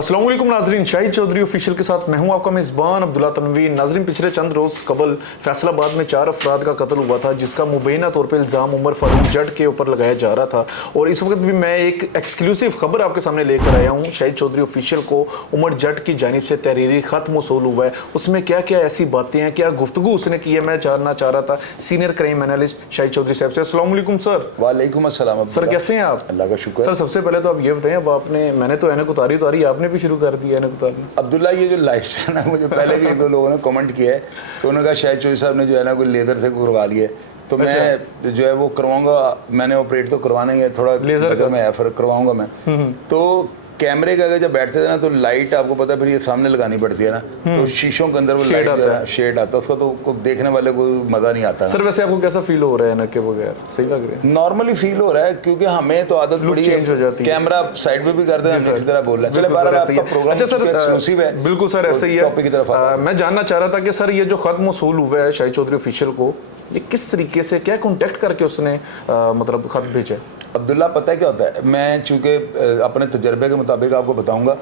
अस्सलाम वालेकुम नाजरीन, शाहिद चौधरी ऑफिशियल के साथ मैं हूं आपका मेज़बान अब्दुल्ला तनवीर। नाजरीन, पिछले चंद रोज़ कबल फैसलाबाद में 4 अफराद का कत्ल हुआ था, जिसका मुबैना तौर पर इल्ज़ाम उमर फारूक जट के ऊपर लगाया जा रहा था। और इस वक्त भी मैं एक एक्सक्लूसिव खबर आपके सामने लेकर आया हूं। शाहिद चौधरी ऑफिशियल को उमर जट की जानिब से तहरीरी ख़त मौसूल हुआ है। उसमें क्या क्या ऐसी बातें हैं, क्या गुफ्तगू उसने की है, मैं जानना चाह रहा था senior crime analyst Shahid Chaudhary साहब से। अस्सलाम वालेकुम सर। वालेकुम अस्सलाम सर, कैसे हैं आप? अल्लाह का शुक्र। सर, सबसे पहले तो आप ये बताएं, अब आपने, मैंने तो ऐनक उतारी, आपने भी शुरू कर दिया ऐनक उतारना। अब्दुल्ला, ये जो लाइट्स है ना, मुझे पहले भी एक दो लोगों ने कमेंट किया है, तो उन्होंने कहा शाहिद चौधरी साहब ने जो है ना कोई लेदर से करवा लिया है, तो मैं जो है वो करवाऊंगा। मैंने ऑपरेट तो करवाना ही है, थोड़ा लेजर में है, फर्क करवाऊंगा मैं। तो कैमरे का अगर जब बैठते थे ना, तो लाइट आपको पता है फिर ये सामने लगानी पड़ती है ना, तो शीशों के अंदर वो लाइट शेड आता है, उसका तो देखने वाले को मजा नहीं आता। सर, वैसे आपको कैसा फील हो रहा है ऐनक के बगैर? सही लग रहा है? नॉर्मली फील हो रहा है, क्योंकि हमें तो आदत पड़ी चेंज हो जाती है। कैमरा साइड में भी कर दें, इसी तरह बोल रहे हैं। चलो बार-बार आपका प्रोग्राम अच्छा सर, एक्सक्लूसिव है। बिल्कुल सर, ऐसे ही है। टॉपिक की तरफ मैं जानना चाह रहा था कि सर, ये जो खत मौसूल हुआ है शाहिद चौधरी ऑफिशियल को, ये किस तरीके से, क्या कॉन्टेक्ट करके उसने मतलब खत भेजा? अब्दुल्ला, पता है क्या होता है, मैं चूंकि अपने तजर्बे के मुताबिक आपको बताऊंगा,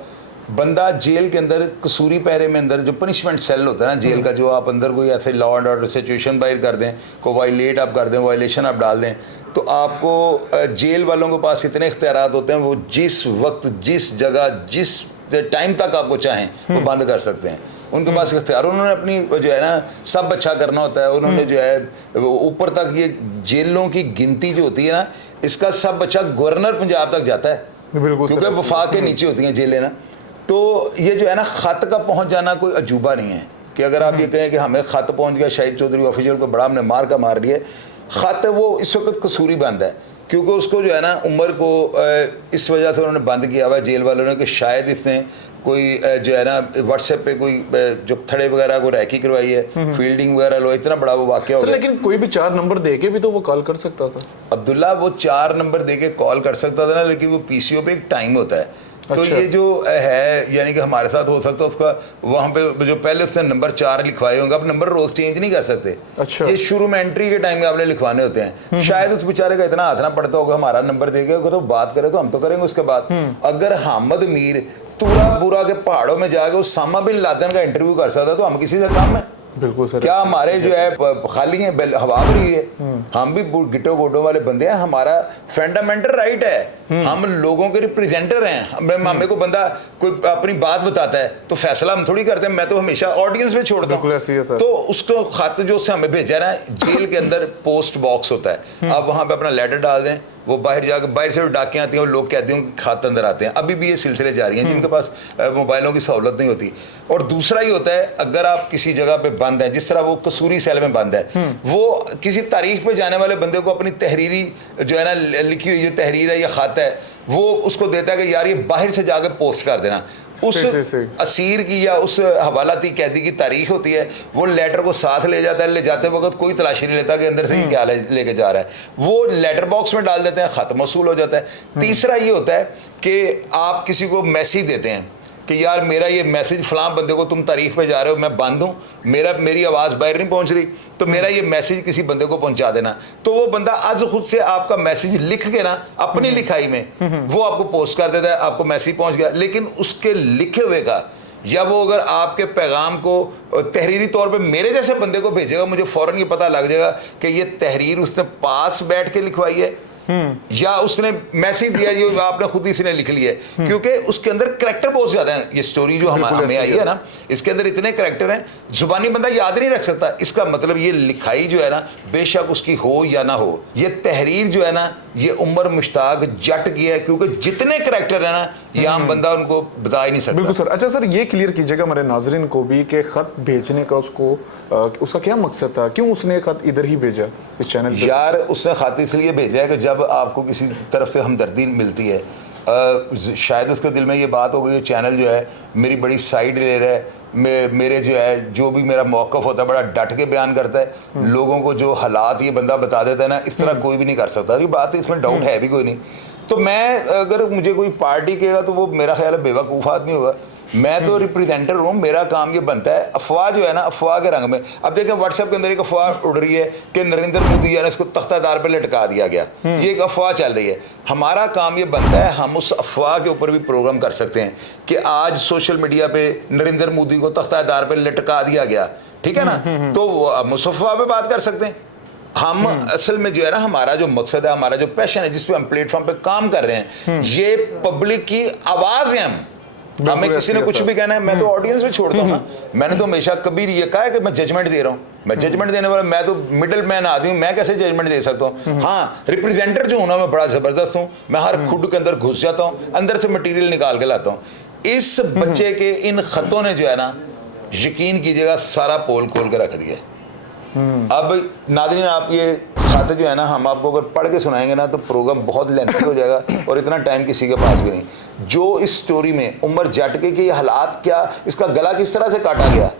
बंदा जेल के अंदर कसूरी पैरे में अंदर जो पनिशमेंट सेल होता है ना जेल का, जो आप अंदर कोई ऐसे लॉ एंड ऑर्डर सिचुएशन बाहर कर दें, को वायलेट आप कर दें, वायलेशन आप डाल दें, तो आपको जेल वालों के पास इतने इख्तियारात होते हैं, वो जिस वक्त, जिस जगह, जिस टाइम तक आपको चाहें वो बंद कर सकते हैं। उनके पास इख्तियार, उन्होंने अपनी जो है ना सब अच्छा करना होता है। उन्होंने जो है ऊपर तक, ये जेलों की गिनती जो होती है ना, इसका सब अच्छा गवर्नर पंजाब तक जाता है, क्योंकि वफाक के नीचे होती हैं जेलें ना। तो ये जो है ना खत का पहुंच जाना कोई अजूबा नहीं है कि अगर आप ये कहें कि हमें खत पहुंच गया, शाहिद चौधरी ऑफिशियल को बड़ा हमने मार का मार दिया। खत वो इस वक्त कसूरी बंद है, क्योंकि उसको जो है ना उमर को इस वजह से उन्होंने बंद किया हुआ है जेल वालों ने कि शायद इसने कोई जो है ना व्हाट्सएप पे कोई जो थड़े वगैरह को रैकी करवाई है, फील्डिंग वगैरह लो, इतना बड़ा वो वाकया हो गया। लेकिन कोई भी 4 नंबर दे के भी तो वो कॉल कर सकता था अब्दुल्ला, वो 4 नंबर दे के कॉल कर सकता था ना, लेकिन वो पीसीओ पे एक टाइम होता है। तो ये जो है, यानी कि हमारे साथ हो सकता है उसका, वहाँ पे जो पहले उसने नंबर 4 लिखवाए होंगे, आप नंबर रोज चेंज नहीं कर सकते। अच्छा। ये शुरू में एंट्री के टाइम में आपने लिखवाने होते हैं। शायद उस बेचारे का इतना हाथ ना पड़ता होगा, हमारा नंबर दे गया तो बात करे तो हम तो करेंगे उसके बाद। अगर हामिद मीर तुरा बुरा के पहाड़ों में जाके उस उसामा बिन लादेन का इंटरव्यू कर सकता तो हम किसी से कम है? बिल्कुल सर। क्या हमारे जो है खाली है, हवा भरी है? हम भी गिटो गोटो वाले बंदे हैं, हमारा फंडामेंटल राइट है, हम लोगों के रिप्रेजेंटर हैं। हमें को बंदा कोई अपनी बात बताता है तो फैसला हम थोड़ी करते हैं, मैं तो हमेशा ऑडियंस में छोड़ता हूँ। तो उसको खत जो उससे हमें भेजा ना, जेल के अंदर पोस्ट बॉक्स होता है, आप वहां पे अपना लेटर डाल दें, वो बाहर जाकर, बाहर से डाकें आती हैं और लोग कहते हैं खत अंदर आते हैं। अभी भी ये सिलसिले जारी हैं जिनके पास मोबाइलों की सहूलत नहीं होती। और दूसरा ही होता है, अगर आप किसी जगह पे बंद हैं, जिस तरह वो कसूरी सेल में बंद है, वो किसी तारीख पे जाने वाले बंदे को अपनी तहरीरी जो है ना लिखी हुई जो तहरीर है या खत है, वो उसको देता है कि यार ये बाहर से जाकर पोस्ट कर देना। उस असीर की या उस हवालाती कैदी की तारीख होती है, वो लेटर को साथ ले जाता है, ले जाते वक्त कोई तलाशी नहीं लेता कि अंदर से क्या लेके जा रहा है, वो लेटर बॉक्स में डाल देते हैं, खत मौसूल हो जाता है। तीसरा ये होता है कि आप किसी को मैसेज देते हैं कि यार मेरा ये मैसेज फलां बंदे को, तुम तारीख पे जा रहे हो, मैं बंद हूँ, मेरी आवाज़ बाहर नहीं पहुँच रही, तो मेरा ये मैसेज किसी बंदे को पहुंचा देना। तो वो बंदा आज खुद से आपका मैसेज लिख के ना अपनी लिखाई में वो आपको पोस्ट कर देता है, आपको मैसेज पहुंच गया। लेकिन उसके लिखे हुए का, या वो अगर आपके पैगाम को तहरीरी तौर पे मेरे जैसे बंदे को भेजेगा, मुझे फौरन ये पता लग जाएगा कि ये तहरीर उसने पास बैठ के लिखवाई है या उसने मैसेज दिया जो आपने खुद ही इसने लिख लिया है, क्योंकि उसके अंदर करैक्टर बहुत ज्यादा है। ये स्टोरी जो हमें आई है ना, इसके अंदर इतने करैक्टर हैं, जुबानी बंदा याद नहीं रख सकता। इसका मतलब ये लिखाई जो है ना, बेशक उसकी हो या ना हो, ये तहरीर जो है ना, ये उमर मुश्ताक जट की है, क्योंकि जितने करैक्टर है ना, ये आम बंदा उनको बता ही नहीं सकता। बिल्कुल सर। अच्छा सर, ये क्लियर कीजिएगा हमारे नाजरीन को भी कि खत भेजने का उसका क्या मकसद था, क्यों उसने खत इधर ही भेजा इस चैनल पे? यार उसने खत इसलिए भेजा है कि जब आपको किसी तरफ से हमदर्दी मिलती है, शायद उसके दिल में ये बात हो गई, ये चैनल जो है मेरी बड़ी साइड ले रहा है, मेरे जो है जो भी मेरा मौक़िफ़ होता है बड़ा डट के बयान करता है, लोगों को जो हालात ये बंदा बता देता है ना, इस तरह कोई भी नहीं कर सकता। ये बात इसमें डाउट है भी कोई नहीं। तो मैं अगर मुझे कोई पार्टी कहेगा तो वो मेरा ख्याल है बेवकूफ़ आदमी होगा। मैं तो रिप्रेजेंटर हूँ, मेरा काम ये बनता है। अफवाह जो है ना, अफवाह के रंग में, अब देखें व्हाट्सएप के अंदर एक अफवाह उड़ रही है कि नरेंद्र मोदी है ना इसको तख्तादार पे लटका दिया गया, ये एक अफवाह चल रही है। हमारा काम ये बनता है, हम उस अफवाह के ऊपर भी प्रोग्राम कर सकते हैं कि आज सोशल मीडिया पे नरेंद्र मोदी को तख्तादार पे लटका दिया गया, ठीक है ना, तो हम उस अफवाह पे बात कर सकते हैं। हम असल में जो है ना, हमारा जो मकसद है, हमारा जो पैशन है, जिस पे हम प्लेटफॉर्म पे काम कर रहे हैं, ये पब्लिक की आवाज है। हम हमें किसी ने कुछ भी कहना है, मैं तो ऑडियंस में छोड़ता हूँ ना। मैंने तो हमेशा कभी ये कहा है कि मैं जजमेंट दे रहा हूँ, मैं जजमेंट देने वाला, मैं तो मिडिल मैन आदमी हूँ, मैं कैसे जजमेंट दे सकता हूँ। हाँ, रिप्रेजेंटर जो हूँ ना, मैं बड़ा जबरदस्त हूँ, मैं हर खुद के अंदर घुस जाता हूँ, अंदर से मटीरियल निकाल के लाता हूँ। इस बच्चे के इन खतों ने जो है ना, यकीन कीजिएगा सारा पोल खोल के रख दिया। अब नाज़रीन, आप ये खाते जो है ना, हम आपको अगर पढ़ के सुनाएंगे ना तो प्रोग्राम बहुत लेंथी हो जाएगा और इतना टाइम किसी के पास भी नहीं। जो इस स्टोरी में उमर जाटके के हालात, क्या इसका गला किस तरह से काटा गया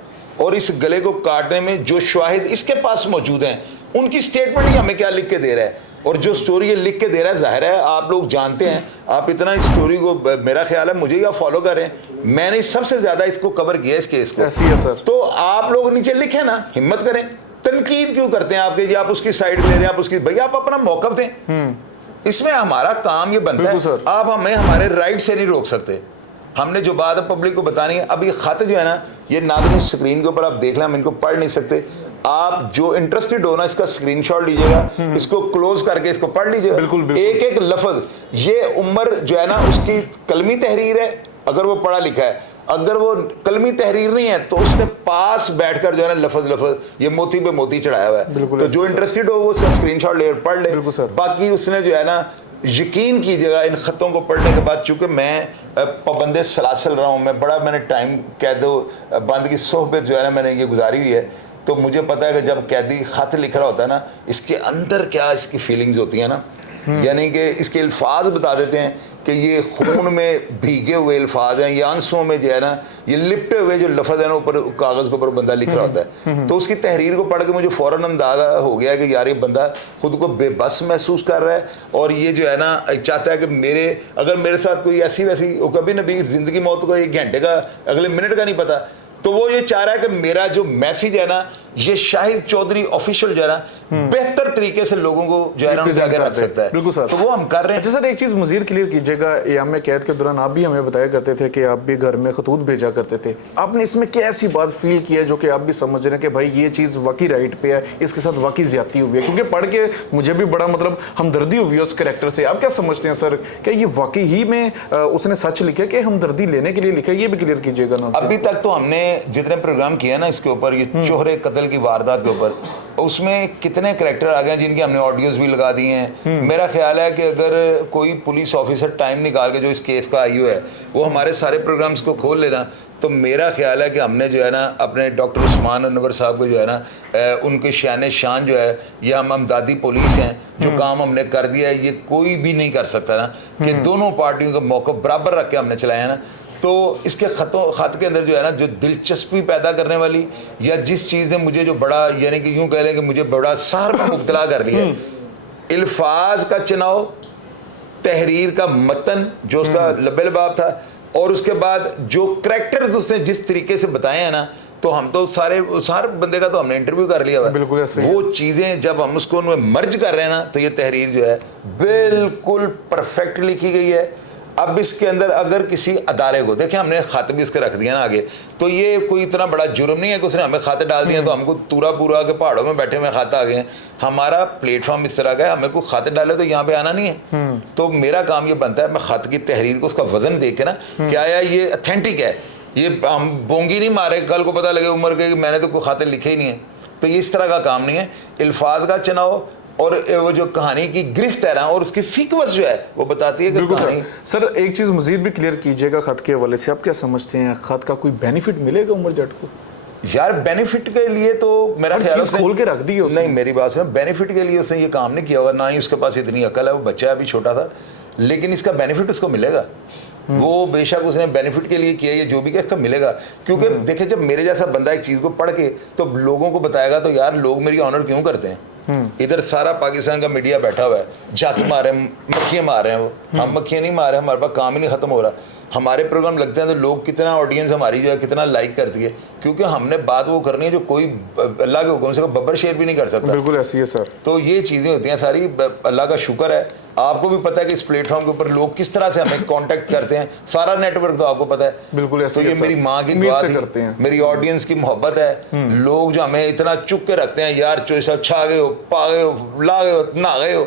और इस गले को काटने में जो शाहिद इसके पास मौजूद हैं, उनकी स्टेटमेंट ही हमें क्या लिख के दे रहा है, और जो स्टोरी ये लिख के दे रहा है, जाहिर है आप लोग जानते हैं, आप इतना इस स्टोरी को, मेरा ख्याल है मुझे या फॉलो करें, मैंने सबसे ज्यादा इसको कवर किया इस केस को। ऐसी है सर। तो आप लोग नीचे लिखें ना, हिम्मत करें, तनकीद क्यों करते हैं आपके, आप उसकी साइड ले रहे हैं, आप उसकी, भैया आप अपना मौकफ दें। इसमें हमारा काम ये बनता है, आप हमें हमारे राइट से नहीं रोक सकते। हमने जो बात पब्लिक को बतानी है, अब ये खत जो है ना, ये नाज़रीन स्क्रीन के ऊपर आप देख लें, हम इनको पढ़ नहीं सकते। आप जो इंटरेस्टेड हो ना, इसका स्क्रीनशॉट लीजिएगा, इसको क्लोज करके इसको पढ़ लीजिएगा, बिल्कुल। एक एक लफ्ज। ये उमर जो है ना, उसकी कलमी तहरीर है, अगर वो पढ़ा लिखा है। अगर वो कलमी तहरीर नहीं है तो उसने पास बैठकर जो है ना, लफ्ज ये मोती पे मोती चढ़ाया हुआ है। तो जो इंटरेस्टेड हो वो उसका स्क्रीनशॉट ले पढ़ ले। बाकी उसने जो है ना, यकीन कीजिएगा इन खतों को पढ़ने के बाद, चूंकि मैं पाबंदे सलासल रहा हूँ, मैंने टाइम कैदो बंद की सोहबत जो है ना मैंने ये गुजारी हुई है, तो मुझे पता है कि जब कैदी खत लिख रहा होता है ना, इसके अंदर क्या इसकी फीलिंग्स होती हैं ना, यानी कि इसके अल्फाज बता देते हैं कि ये खून में भीगे हुए अल्फाज हैं, ये आंसुओं में जो है ना, ये लिपटे हुए जो लफ्ज़ है ना, ऊपर कागज़ के ऊपर बंदा लिख रहा होता है। तो उसकी तहरीर को पढ़ के मुझे फ़ौरन अंदाज़ा हो गया कि यार ये बंदा खुद को बेबस महसूस कर रहा है, और ये जो है ना चाहता है कि अगर मेरे साथ कोई ऐसी वैसी, वो कभी ना भी ज़िंदगी मौत को 1 घंटे का, अगले मिनट का नहीं पता, तो वो ये चाह रहा है कि मेरा जो मैसेज है ना, ये शाहिद चौधरी ऑफिशियल जो है ना, बेहतर तरीके से लोगों को जो है ना उनके आगे रख सकता है। बिल्कुल सर, तो वो हम कर रहे हैं। अच्छा सर, एक चीज़ मजीद क्लियर कीजिएगा, याम कैद के दौरान आप भी हमें बताया करते थे कि आप भी घर में खतूत भेजा करते थे, आपने इसमें क्या ऐसी बात फील की है जो कि आप भी समझ रहे हैं कि भाई ये चीज़ वाकई राइट पे है, इसके साथ वाकई ज्यादती हुई है? क्योंकि पढ़ के मुझे भी बड़ा मतलब हमदर्दी हुई है उस कैरेक्टर से। आप क्या समझते हैं सर, क्या ये वाकई ही में उसने सच लिखा कि हमदर्दी लेने के लिए लिखा है? ये भी क्लियर कीजिएगा ना। अभी तक तो हमने जितने प्रोग्राम किया ना इसके ऊपर, ये चोहरे कत्ल की वारदात के ऊपर, उसमें कितने करैक्टर आ गए जिनकी हमने ऑडियोज भी लगा दिए हैं। मेरा ख्याल है कि अगर कोई पुलिस ऑफिसर टाइम निकाल के जो इस केस का आईओ है, वो हमारे सारे प्रोग्राम्स को खोल लेना, तो मेरा ख्याल है कि हमने जो है ना अपने डॉक्टर उस्मान अनवर साहब को जो है ना, उनके शान शान जो है, ये हम अमदादी पुलिस हैं, जो काम हमने कर दिया है ये कोई भी नहीं कर सकता ना, कि दोनों पार्टियों का मौका बराबर रख के हमने चलाया है ना। तो इसके खत के अंदर जो है ना, जो दिलचस्पी पैदा करने वाली, या जिस चीज़ ने मुझे जो बड़ा, यानी कि यूँ कह लें कि मुझे बड़ा सहर में मुब्तला कर दिया, अल्फाज का चुनाव, तहरीर का मतन जो उसका लबे-लबाब था, और उसके बाद जो करैक्टर्स उसने जिस तरीके से बताए हैं ना, तो हम तो सारे बंदे का तो हमने इंटरव्यू कर लिया हुआ। बिल्कुल वो चीज़ें जब हम उसको उनमें मर्ज कर रहे हैं ना, तो ये तहरीर जो है बिल्कुल परफेक्ट लिखी गई है। अब इसके अंदर अगर किसी अदारे को देखें, हमने खाते भी इसके रख दिया ना आगे, तो ये कोई इतना बड़ा जुर्म नहीं है कि उसने हमें खाते डाल दिए तो हमको पूरा पूरा के पहाड़ों में बैठे हुए खाते आ गए हैं। हमारा प्लेटफॉर्म इस तरह का है, हमें कोई खाते डाले तो यहाँ पे आना नहीं है। तो मेरा काम ये बनता है, मैं खत की तहरीर को, उसका वजन देख के ना, क्या ये अथेंटिक है, ये हम बोंगी नहीं मारे कल को पता लगे उम्र के कि मैंने तो कोई खाते लिखे ही नहीं है। तो ये इस तरह का काम नहीं है। अल्फाज का चुनाव और वो जो कहानी की गिरफ्त है ना, और उसकी फीकवस जो है वो बताती है कि कहानी। सर एक चीज़ मजीद भी क्लियर कीजिएगा खत के हवाले से, आप क्या समझते हैं खत का कोई बेनिफिट मिलेगा उमर जट को? यार बेनिफिट के लिए तो मेरा ख्याल है खोल के रख दी है। नहीं, मेरी बात सुनो, बेनिफिट के लिए उसने ये काम नहीं किया होगा, ना ही उसके पास इतनी अकल है, वो बच्चा अभी छोटा था, लेकिन इसका बेनिफिट उसको मिलेगा। वो बेशक उसने बेनिफिट के लिए किया, ये जो भी किया इसका मिलेगा। क्योंकि देखिए, जब मेरे जैसा बंदा एक चीज़ को पढ़ के तो लोगों को बताएगा, तो यार लोग मेरी ऑनर क्यों करते हैं? इधर सारा पाकिस्तान का मीडिया बैठा हुआ है, जाके मार रहे हैं, मक्खियाँ मार रहे हैं वो। हम मक्खियाँ नहीं मार रहे, हमारे पास काम ही नहीं खत्म हो रहा। हमारे प्रोग्राम लगते हैं तो लोग कितना ऑडियंस हमारी जो है कितना लाइक करती है, क्योंकि हमने बात वो करनी है जो कोई अल्लाह के हुक्म से बब्बर शेर भी नहीं कर सकता। बिल्कुल ऐसी है सर। तो ये चीज़ें होती हैं सारी, अल्लाह का शुक्र है। आपको भी पता है कि इस प्लेटफॉर्म के ऊपर लोग किस तरह से हमें कांटेक्ट करते हैं, सारा नेटवर्क तो आपको पता है। बिल्कुल ऐसे तो ये मेरी माँ की दुआ थी, मेरी ऑडियंस की मोहब्बत है। लोग जो हमें इतना चुप के रखते हैं, यार चोइस छा गए हो, पा गए हो, ला गए हो, नहा गए हो,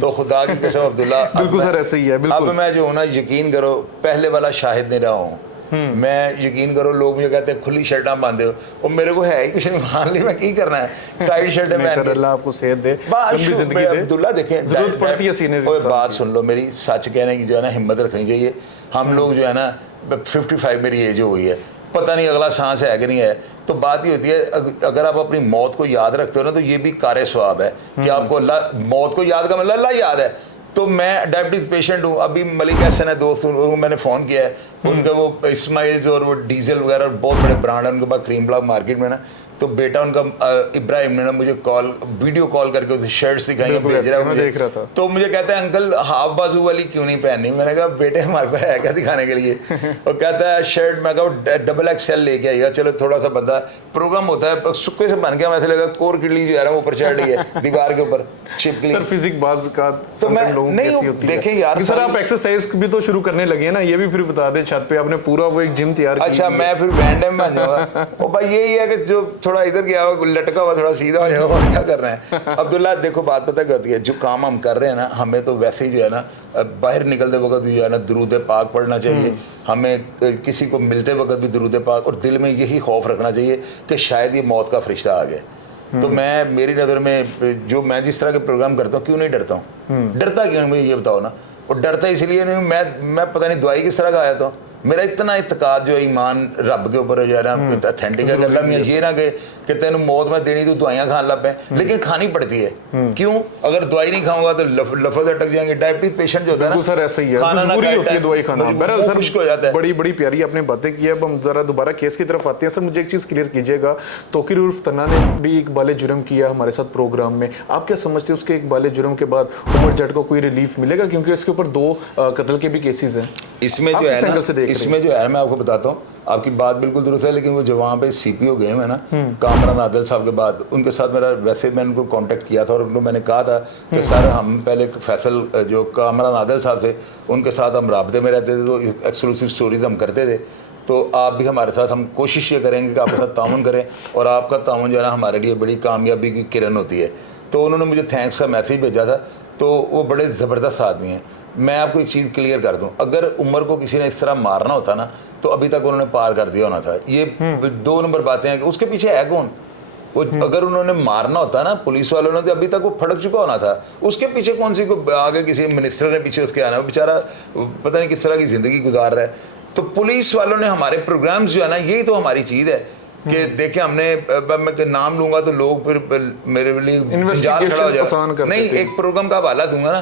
तो खुदा की कसम अब्दुल्ला बिल्कुल सर ऐसे ही है। अब मैं जो हूँ ना, यकीन करो पहले वाला शाहिद नहीं रहा हूँ मैं। यकीन करो लोग मुझे कहते हैं खुली शर्टा बांधे हो, और मेरे को है ही कुछ नहीं, मान ली मैं की करना है, टाइट शर्ट में। अल्लाह आपको सेहत दे, लंबी जिंदगी दे। अब्दुल्ला देखें, जरूरत पड़ती है सीनियर इंसान। बात सुन लो मेरी, सच कहने की जो है ना हिम्मत रखनी चाहिए। हम लोग जो है ना 55 मेरी एज हो गई है, पता नहीं अगला सांस है कि नहीं है। तो बात ये होती है, अगर आप अपनी मौत को याद रखते हो ना, तो ये भी कार सवाब है कि आपको अल्लाह मौत को याद का मतलब अल्लाह याद है। तो मैं डायबिटीज पेशेंट हूँ। अभी मलिक हसन है दोस्त, उनको मैंने फ़ोन किया है, उनके वो स्माइल्स और वो डीजल वगैरह बहुत बड़े ब्रांड है उनके पास क्रीम ब्लॉक मार्केट में ना। तो बेटा उनका इब्राहिम ने ना मुझे वीडियो कॉल करके उसे शर्ट्स दिखाई, भेज रहा है मुझे। देख रहा था। तो मुझे कहता है अंकल हाफ बाजू वाली क्यों नहीं पहननी। मैंने कहा बेटे हमारे पास है क्या दिखाने के लिए। और कहता है शर्ट, मैं कहा डबल XL लेके आइएगा। चलो थोड़ा सा बंदा प्रोग्राम होता है, सुक्के से बन गया, वैसे लगा कोर किडली जो है ना ऊपर चढ़ रही है दीवार के ऊपर चिपकली। सर फिजिक बाज का तो मैं नहीं देखें यार, सर आप एक्सरसाइज भी तो शुरू करने लगे हैं ना, ये भी फिर बता दें। छत पे आपने पूरा वो एक जिम तैयार किया। अच्छा मैं फिर बैंडम बन जाऊंगा। और भाई यही है कि जो थोड़ा इधर गया हुआ लटका हुआ थोड़ा सीधा हो जाएगा, और क्या कर रहे हैं। अब्दुल्ला देखो बात पता करती है, जो काम हम कर रहे हैं ना, हमें तो वैसे ही जो है ना बाहर निकलते वक्त भी जो है ना दुरूद पाक पढ़ना चाहिए। हमें किसी को मिलते वक्त भी दुरूद पाक, और दिल में यही खौफ रखना चाहिए कि शायद ये मौत का फरिश्ता आ गया। तो मैं मेरी नज़र में जो मैं जिस तरह के प्रोग्राम करता हूँ, क्यों नहीं डरता हूँ, डरता क्यों मुझे ये बताओ ना। और डरता इसलिए नहीं, मैं पता नहीं दवाई किस तरह का आया था। मेरा इतना इत्काद जो है ईमान रब के ऊपर जो है ना अथेंटिक है। अल्लाह में ये ना कहे कि तेन मौत में देनी तो दवाइयाँ खान लग पे, लेकिन खानी पड़ती है। क्यों? अगर दवाई नहीं खाऊंगा तो लफज अटक जाएंगे। डायबिटीज पेशेंट जो होता है ना सर ऐसा ही है, मजबूरी होती है दवाई खाना। बहरहाल सर मुश्किल हो जाता है। बड़ी बड़ी प्यारी आपने बातें की है। अब हम जरा दोबारा केस की तरफ आते हैं। सर मुझे एक चीज़ क्लियर कीजिएगा, तौकीर उर्फ तना ने भी इकबाल जुर्म किया हमारे साथ प्रोग्राम में। आप क्या समझते हैं उसके इकबाल जुर्म के बाद उमर जट को कोई रिलीफ मिलेगा? क्योंकि इसके ऊपर 2 कत्ल के भी केसेस हैं। इसमें जो है ना, इसमें जो है मैं आपको बताता हूँ, आपकी बात बिल्कुल दुरुस्त है। लेकिन वो जो वहाँ पे CPO गए हैं ना कामरान आदिल साहब के बाद, उनके साथ मेरा वैसे मैंने उनको कांटेक्ट किया था और उनको मैंने कहा था कि सर हम पहले फैसल जो कामरान आदिल साहब थे उनके साथ हम राब्ते में रहते थे, तो एक्सक्लूसिव स्टोरीज हम करते थे। तो आप भी हमारे साथ, हम कोशिश ये करेंगे कि आपके साथ ताउन करें, और आपका ताउन जो है ना हमारे लिए बड़ी कामयाबी की किरण होती है। तो उन्होंने मुझे थैंक्स का मैसेज भेजा था। तो वो बड़े ज़बरदस्त आदमी हैं। मैं आपको एक चीज़ क्लियर कर दूं, अगर उमर को किसी ने इस तरह मारना होता ना, तो अभी तक उन्होंने पार कर दिया होना था। ये 2 नंबर बातें हैं कि उसके पीछे है कौन। वो अगर उन्होंने मारना होता ना पुलिस वालों ने, तो अभी तक वो फड़क चुका होना था। उसके पीछे कौन सी को आगे किसी मिनिस्टर ने पीछे उसके आना, वो बेचारा पता नहीं किस तरह की ज़िंदगी गुजार रहा है। तो पुलिस वालों ने हमारे प्रोग्राम्स जो है ना, यही तो हमारी चीज़ है कि देखें हमने, मैं नाम लूंगा तो लोग फिर मेरे लिए जाल खड़ा हो जाएगा। नहीं, एक प्रोग्राम का हवाला दूंगा ना,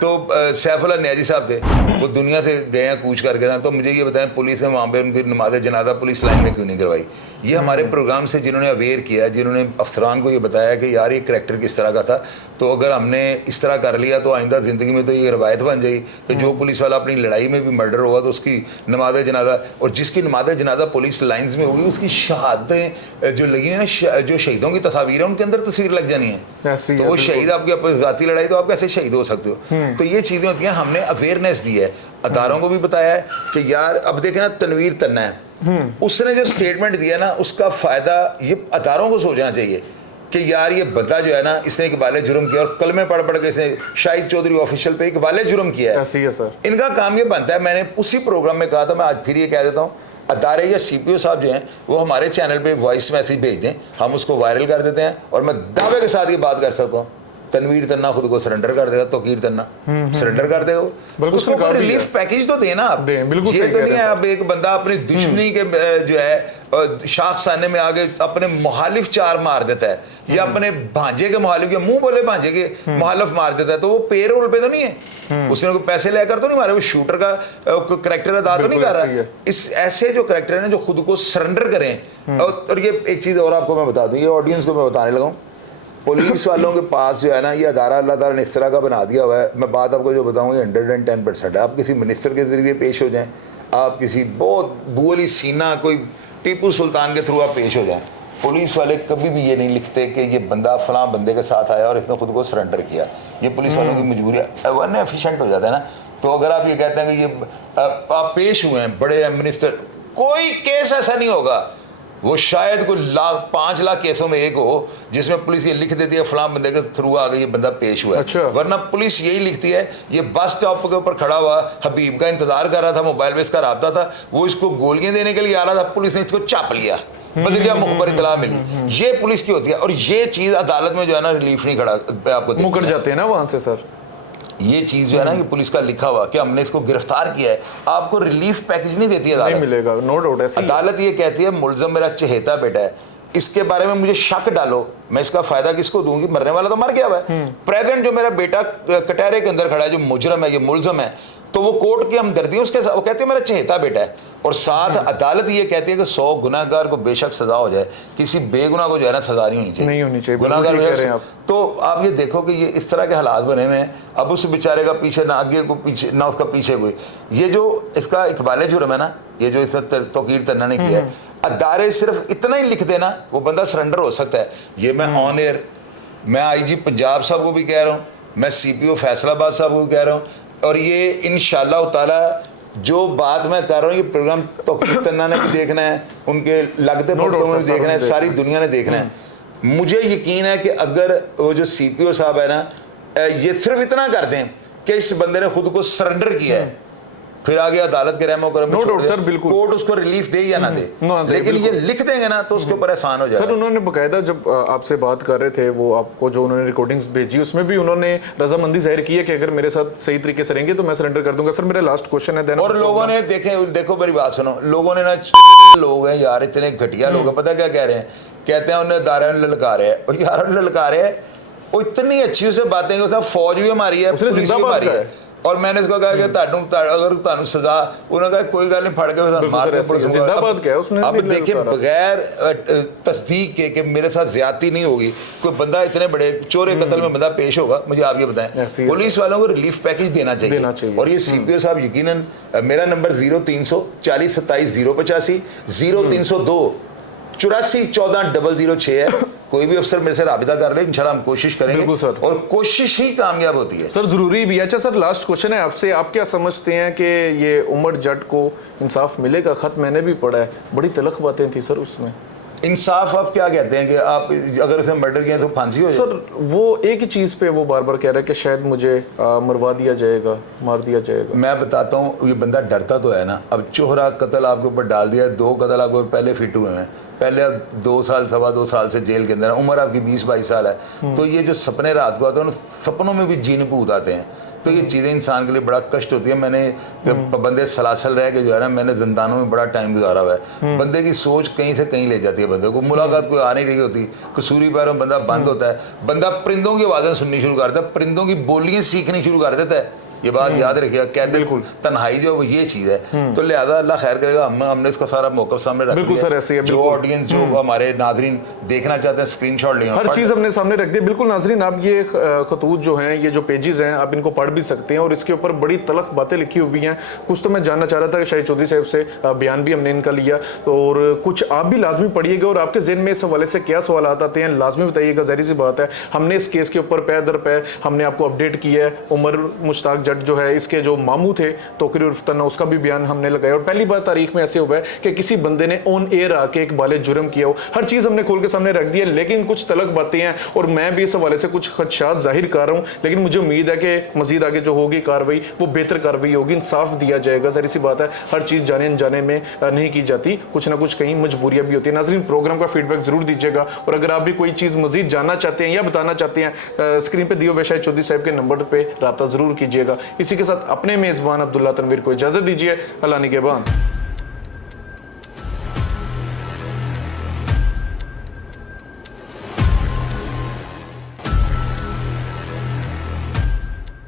तो सैफुल्लाह नियाजी साहब थे, वो दुनिया से गए हैं कूच करके ना। तो मुझे ये बताएं पुलिस ने वहाँ पे उनकी नमाज जनाजा पुलिस लाइन में क्यों नहीं करवाई? ये हमारे प्रोग्राम से जिन्होंने अवेयर किया, जिन्होंने अफसरान को ये बताया कि यार ये करैक्टर किस तरह का था, तो अगर हमने इस तरह कर लिया तो आइंदा ज़िंदगी में तो ये रवायत बन जाएगी कि जो पुलिस वाला अपनी लड़ाई में भी मर्डर होगा तो उसकी नमाज जनाजा, और जिसकी नमाज जनाजा पुलिस लाइन्स में होगी उसकी शहादतें जो लगी है ना, जो शहीदों की तस्वीर है उनके अंदर तस्वीर लग जानी है। तो वो शहीद आपकी अपनी ज़ाती लड़ाई, तो आप कैसे शहीद हो सकते हो? तो ये चीज़ें होती हैं। हमने अवेयरनेस दी है, अदारों को भी बताया है कि यार अब देखें ना, तनवीर तन्ना है, उसने जो स्टेटमेंट दिया ना, उसका फ़ायदा ये अदारों को सोचना चाहिए कि यार ये बंदा जो है ना, इसने इकबाल जुर्म किया, और कलमे पढ़ पढ़ के इसने शाहिद चौधरी ऑफिशियल पे इकबाल जुर्म किया है। ऐसे ही है सर। इनका काम ये बनता है, मैंने उसी प्रोग्राम में कहा था, मैं आज फिर ये कह देता हूँ, अदारे या CPO साहब जो हैं वो हमारे चैनल पे वॉइस मैसेज भेज दें, हम उसको वायरल कर देते हैं, और मैं दावे के साथ ये बात कर सकता हूँ, तनवीर तन्ना खुद को सरेंडर कर देगा, तौकीर तन्ना सरेंडर कर देगा। उसको रिलीफ पैकेज तो देना आप। बिल्कुल ये तो नहीं है अब एक बंदा अपनी दुश्मनी के जो है शाखसाने में आगे अपने मुहालिफ 4 मार देता है, या अपने भांजे के मुहालिफ या मुंह बोले भांजे के मुहालिफ मार देता है, तो वो पे रोल पे तो नहीं है, उसने कोई पैसे लेकर तो नहीं मारा, वो शूटर का करैक्टर अदा तो नहीं कर रहा। इस ऐसे जो करैक्टर है ना जो खुद को सरेंडर करें। और ये एक चीज़ और आपको मैं बता दूं, ये ऑडियंस को मैं बताने लगा हूँ, पुलिस वालों के पास जो है ना, ये अदारा अल्लाह ताला ने इस तरह का बना दिया हुआ है। मैं बात आपको जो बताऊँ, ये 110% है। आप किसी मिनिस्टर के जरिए पेश हो जाएं, आप किसी बहुत बुअली सीना कोई टीपू सुल्तान के थ्रू आप पेश हो जाएं, पुलिस वाले कभी भी ये नहीं लिखते कि ये बंदा फलां बंदे के साथ आया और इसने खुद को सरेंडर किया। ये पुलिस वालों की मजबूरी है, वरना एफिशिएंट हो जाता है ना। तो अगर आप ये कहते हैं कि ये आप पेश हुए हैं, बड़े मिनिस्टर, कोई केस ऐसा नहीं होगा, वो शायद कोई 5 लाख केसों में एक हो जिसमें पुलिस ये लिख देती है फलां बंदे के थ्रू आ गई, ये बंदा पेश हुआ है। अच्छा। वरना पुलिस यही लिखती है, ये बस स्टॉप के ऊपर खड़ा हुआ हबीब का इंतजार कर रहा था, मोबाइल में इसका राब्ता था, वो इसको गोलियां देने के लिए आ रहा था, पुलिस ने इसको चाप लिया, बजरिया मुखबर इतला मिली। ये पुलिस की होती है। और ये चीज अदालत में जो है ना रिलीफ नहीं खड़ा आपको मुकर जाते हैं ना वहां से सर। ये चीज जो है ना कि पुलिस का लिखा हुआ कि हमने इसको गिरफ्तार किया है, आपको रिलीफ पैकेज नहीं देती अदालत, नहीं मिलेगा, नो डाउट। अदालत ये कहती है मुलजम मेरा चहेता बेटा है, इसके बारे में मुझे शक डालो, मैं इसका फायदा किसको दूंगी? मरने वाला तो मर गया हुआ है। प्रेजेंट जो मेरा बेटा कटहरे के अंदर खड़ा है, जो मुजरम है, ये मुलजम है, तो वो कोर्ट की हमदर्दी है उसके साथ, वो कहते हैं मेरा चहेता बेटा है। और साथ अदालत ये कहती है कि 100 गुनाहगार को बेशक सजा हो जाए, किसी बेगुनाह को जो है ना सजा नहीं होनी चाहिए, नहीं होनी चाहिए, गुनाहगार बिल्कुल ठीक कह रहे हैं आप। तो आप ये देखो कि ये इस तरह के हालात बने हुए हैं। अब उस बेचारे का पीछे ना आगे को पीछे ना उसका पीछे कोई, ये जो इसका इकबाल जुर्म है ना, ये जो इसने तौकीर तन्ना ने किया है, अदारे सिर्फ इतना ही लिख देना वो बंदा सरेंडर हो सकता है। ये मैं ऑन एयर, मैं IG पंजाब साहब को भी कह रहा हूँ, मैं CPO फैसलाबाद साहब को भी कह रहा हूँ, और ये इंशाअल्लाह ताला जो बात मैं कर रहा हूँ, ये प्रोग्राम तौकीर तन्ना ने भी देखना है, उनके लगते पड़ों में भी देखना है, सारी दुनिया ने देखना है। मुझे यकीन है कि अगर वो जो CPO साहब है ना, ये सिर्फ इतना कर दें कि इस बंदे ने खुद को सरेंडर किया है, फिर आगे अदालत के रहमो करम में छोड़ दे, सर बिल्कुल कोर्ट उसको रिलीफ दे या ना दे, लेकिन ये लिख देंगे ना तो उसके ऊपर एहसान हो जाएगा। सर उन्होंने बकायदा जब आपसे बात कर रहे थे, वो आपको जो उन्होंने रिकॉर्डिंग्स भेजी उसमें भी उन्होंने रजामंदी जाहिर की है कि अगर मेरे साथ सही तरीके से रहेंगे तो मैं सरेंडर कर दूंगा। सर मेरा लास्ट क्वेश्चन है देना। और लोगों ने देखो मेरी बात सुनो, लोगों ने ना लोग हैं यार, इतने घटिया लोग हैं, पता क्या कह रहे हैं, कहते हैं उन्हें दारा ललकारे है, और यार ललकारे है, वो इतनी अच्छी उसे बातें, उसने फौज भी हमारी है, पुलिस भी हमारी है। और मैंने इसको कहा कि अगर तुहानू सजा, उन्होंने कहा कोई गल नहीं, फड़ के मार के जिंदाबाद क्या है उसने। अब देखिए बगैर तस्दीक के कि मेरे साथ ज्यादती नहीं होगी, कोई बंदा इतने बड़े चोरे कत्ल में बंदा पेश होगा, मुझे आप ये बताएं, पुलिस वालों को रिलीफ पैकेज देना चाहिए। और ये CPO साहब यकीनन, मेरा नंबर 0300 40 27 085 0302 84 14 006 है। कोई भी अफसर मेरे से राबिता कर ले, इंशाल्लाह हम कोशिश करेंगे सर। और कोशिश ही कामयाब होती है सर, जरूरी भी। अच्छा सर, लास्ट क्वेश्चन है आपसे, आप क्या समझते हैं कि ये उमर जट को इंसाफ मिलेगा? खत मैंने भी पढ़ा है, बड़ी तलख बातें थी सर उसमें। इंसाफ आप क्या कहते हैं कि आप अगर उसे मर्डर किया तो फांसी हो जाए? सर वो एक ही चीज़ पे वो बार बार कह रहा है कि शायद मुझे मरवा दिया जाएगा, मार दिया जाएगा। मैं बताता हूँ, ये बंदा डरता तो है ना। अब चोहरा कत्ल आपके ऊपर डाल दिया, 2 कत्ल आपको पहले फिट हुए हैं, पहले अब 2 साल 2.25 साल से जेल के अंदर, उम्र आपकी 20-22 साल है। तो ये जो सपने रात को आते हैं, उन सपनों में भी जीन भूत आते हैं, तो ये चीज़ें इंसान के लिए बड़ा कष्ट होती है। मैंने बंदे सलासल रह के जो है ना, मैंने जिंदानों में बड़ा टाइम गुजारा हुआ है। बंदे की सोच कहीं से कहीं ले जाती है, बंदे को मुलाकात कोई आ नहीं रही होती, कसूरी पैरों में बंदा बंद होता है, बंदा परिंदों की आवाज़ें सुननी शुरू करता है, परिंदों की बोलियां सीखनी शुरू कर देता है। ये बात याद रखिएगा, कहते हैं तन्हाई जो वो ये चीज़ है। तो लिहाजा अल्लाह खैर करेगा, हमने इसका सारा मौक़िफ़ सामने रख दिया। सर ऐसे ही जो ऑडियंस जो हमारे नाज़रीन देखना चाहते हैं, स्क्रीनशॉट लें, हर चीज़ हमने सामने रख दी। बिल्कुल नाज़रीन, आप ये खतूत जो हैं, ये जो पेजेस हैं, आप इनको पढ़ भी सकते हैं और इसके ऊपर बड़ी तलख बातें लिखी हुई हैं। कुछ तो मैं जानना चाह रहा था कि शाहिद चौधरी साहब से बयान भी हमने इनका लिया, और कुछ आप भी लाजमी पढ़िएगा और आपके ज़हन में इस हवाले से क्या सवाल आते हैं लाजमी बताइएगा। ज़ाहिर सी बात है, हमने इस केस के ऊपर पै दर पै हमने आपको अपडेट किया है। उमर मुश्ताक जट जो है, इसके जो मामू थे तोकरी उर्फ तन्ना, उसका भी बयान हमने लगाया। और पहली बार तारीख में ऐसे हुआ है कि किसी बंदे ने ऑन एयर आके एक बाले जुर्म किया हो। हर चीज़ हमने खोल के सामने रख दी है, लेकिन कुछ तलख बातें हैं और मैं भी इस हवाले से कुछ खदशात जाहिर कर रहा हूँ। लेकिन मुझे उम्मीद है कि मजीद आगे जो होगी कार्रवाई, वो बेहतर कार्रवाई होगी, इंसाफ दिया जाएगा। ज़ाहिर सी बात है, हर चीज़ जाने अनजाने में नहीं की जाती, कुछ ना कुछ कहीं मजबूरियाँ भी होती है। नाज़रीन, प्रोग्राम का फीडबैक जरूर दीजिएगा, और अगर आप भी कोई चीज़ मजीद जानना चाहते हैं या बताना चाहते हैं, स्क्रीन पर दिए हुए शाहिद चौधरी साहब के नंबर पर रब्ता जरूर कीजिएगा। इसी के साथ अपने मेज़बान अब्दुल्ला तनवीर को इजाज़त दीजिए। अल्लाह निगहबान।